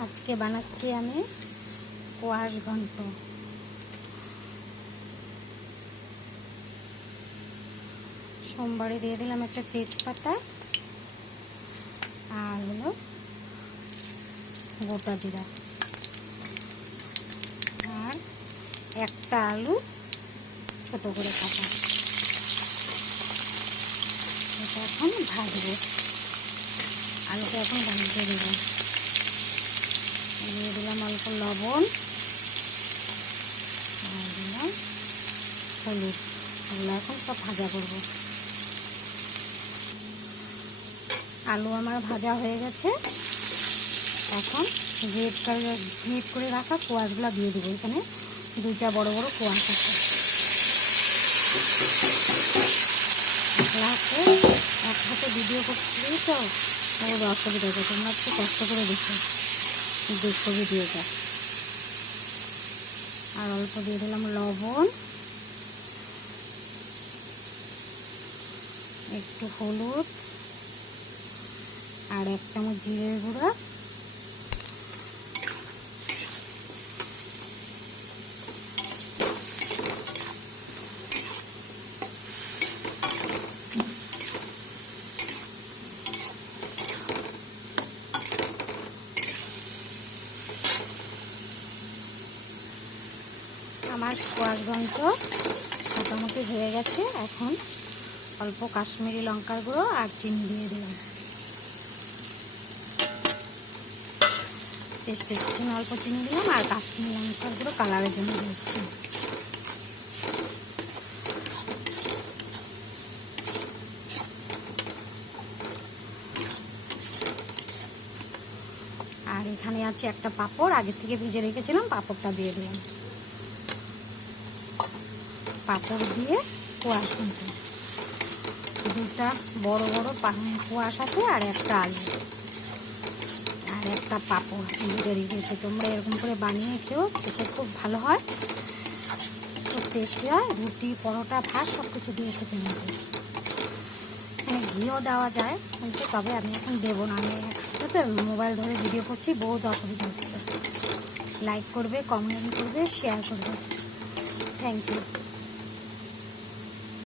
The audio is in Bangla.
আজকে বানাচ্ছি আমি কোয়াশ ঘন্ট। সোমবারে দিয়ে দিলাম একটা তেজপাতা আর হলো গোটা জিরা আর একটা আলু ছোট করে কাটা। এটা এখন ভাজবো, আলুটা এখন ভাজতে দেবো। দিয়ে দিলাম অল্প লবণ আর দিলাম হলুদ। এগুলো এখন সব ভাজা করবো। আলু আমার ভাজা হয়ে গেছে। এখন গ্রেট করে রাখা কোয়াশগুলো দিয়ে দেবো। এখানে দুইটা বড় বড় কোয়াশ আছে। এক হাতে ভিডিও করছি তো ওর অসুবিধা আছে, তোমরা একটু কষ্ট করে দেখো ভিডিওটা। আর অল্প দিয়ে দিলাম লবণ, একটু হলুদ আর 1 চামচ জিরের গুঁড়া, আমার কোয়াশ ঘন্ট মোটামুটি হয়ে গেছে। এখন অল্প কাশ্মীরি লঙ্কার গুঁড়ো আর চিনি দিয়ে দিলাম। টেস্টের জন্য অল্প চিনি দিলাম আর কাশ্মীরি লঙ্কার গুঁড়ো কালারের জন্য দিচ্ছি। আর এখানে আছে একটা পাঁপড়, আগে থেকে ভিজে রেখেছিলাম, পাঁপড়টা দিয়ে দিলাম। পাঁপড় দিয়ে কোয়াশ ঘন্ট, দুটা বড় বড় কোয়াশ আছে আর একটা আলু আর একটা পাঁপড় ভিজে রেখেছি। তোমরা এরকম করে বানিয়ে খেও, খেতে খুব ভালো হয়, খুব টেস্টি হয়। রুটি, পরোটা, ভাত সব কিছু দিয়ে খেতে নেবে। এখানে ঘিও দেওয়া যায়, কিন্তু তবে আমি এখন দেবো না। আমি একসাথে মোবাইল ধরে ভিডিও করছি, বহুত অসুবিধা হচ্ছে। লাইক করবে, কমেন্ট করবে, শেয়ার করবে। Thank you.